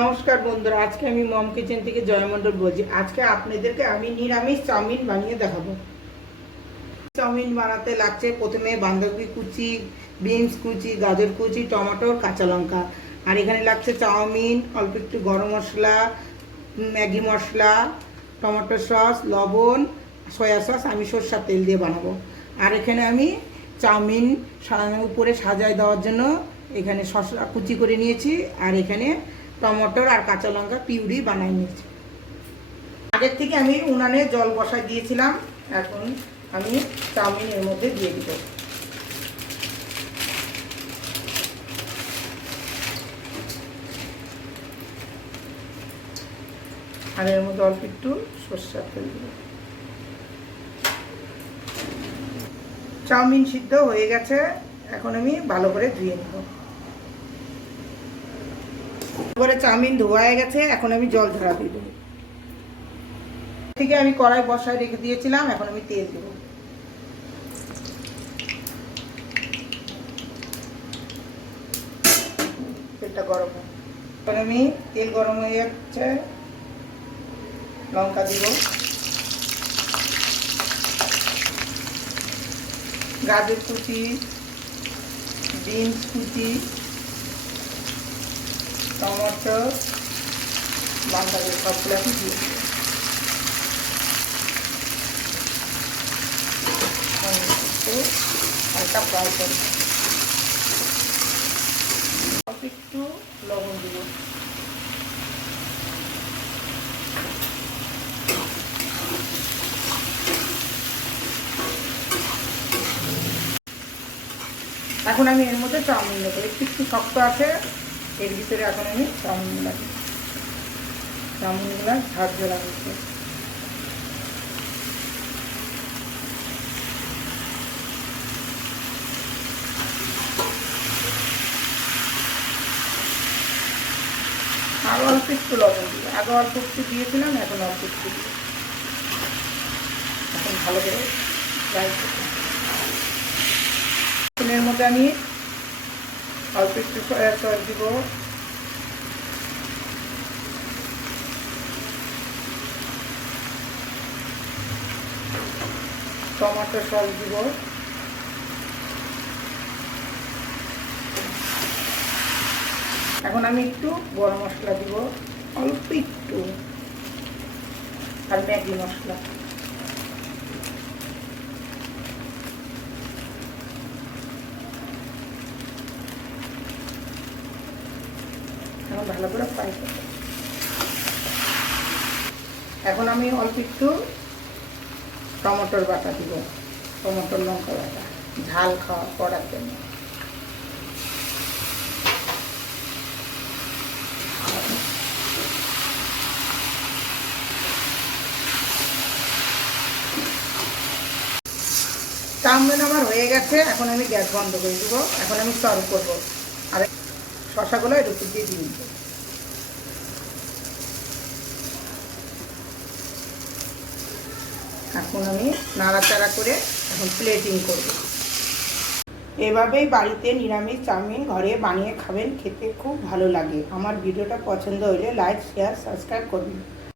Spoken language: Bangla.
নমস্কার বন্ধুরা, আজকে আমি মম কিচেন থেকে জয়মণ্ডল বলছি। আজকে আপনাদেরকে আমি নিরামিষ চাউমিন বানিয়ে দেখাবো। চাউমিন বানাতে লাগছে প্রথমে বাঁধাকপি কুচি, বিনস কুচি, গাজর কুচি, টমেটো, কাঁচা লঙ্কা। আর এখানে লাগছে চাউমিন, অল্প একটু গরম মশলা, ম্যাগি মশলা, টমেটো সস, লবণ, সয়া সস। আমি সরষের তেল দিয়ে বানাবো। আর এখানে আমি চাউমিন উপরে সাজায় দেওয়ার জন্য এখানে শসা কুচি করে নিয়েছি। আর এখানে টমেটোর আর কাঁচা লঙ্কা পিউরি বানাই নিয়েছি। আগের থেকে আমি উনানে জল বসায় দিয়েছিলাম। এখন আমি চাউমিন এর মধ্যে দিয়ে দিব। আর এর মধ্যে অল্প একটু সরষের তেল দিব। চাউমিন সিদ্ধ হয়ে গেছে, এখন আমি ভালো করে ধুয়ে নেব। করে চাউমিন ধোয়া হয়ে গেছে, এখন আমি জল ঝরা দিয়ে দেবো। থেকে আমি কড়াই বসায় রেখে দিয়েছিলাম, এখন আমি তেল দেবো। তেলটা গরম হয়, এখন আমি তেল গরম হয়ে যাচ্ছে, লঙ্কা দিব, গাজর কুচি, বিনস কুচি, টমেটো, বাঁধাকপি সবগুলো আমি দিয়ে দেবো। হালকা ফ্রাই করব, অল্প একটু লবণ দিব। এখন আমি এর মধ্যে চাউমিন দেবো। একটু শক্ত আছে, এর ভিতরে এখন আমি চাউমিন লাগি। চাউমিনগুলো ঝাড়ঝাড়া হয়েছে। আরও অল্প একটু লবণ দিই, আগে অল্প একটু দিয়েছিলাম, এখন অল্প একটু দিই। এখন ভালো করে ফ্রাই করব। এর মধ্যে আমি অল্প একটু সয়া সস দিব, টমেটো সস দিব, এখন আমি একটু গরম মশলা দিব, অল্প একটু, আর ম্যাগি মশলা। এখন ভালো করে ফ্রাই করব। এখন আমি অল্প একটু টমেটোর বাটা দিব, টমেটোর লঙ্কা বাটা, ঝাল খাওয়া করার জন্য। চাউমিন আমার হয়ে গেছে, এখন আমি গ্যাস বন্ধ করে দেবো। এখন আমি সার্ভ করবো। আর শসাগুলো এর উপর দিয়ে দিব। এখন আমি নাড়াচাড়া করে এখন প্লেটিং করব। এভাবেই বাড়িতে নিরামিষ চাউমিন ঘরে বানিয়ে খাবেন, খেতে খুব ভালো লাগে। আমার ভিডিওটা পছন্দ হলে লাইক, শেয়ার, সাবস্ক্রাইব করবেন।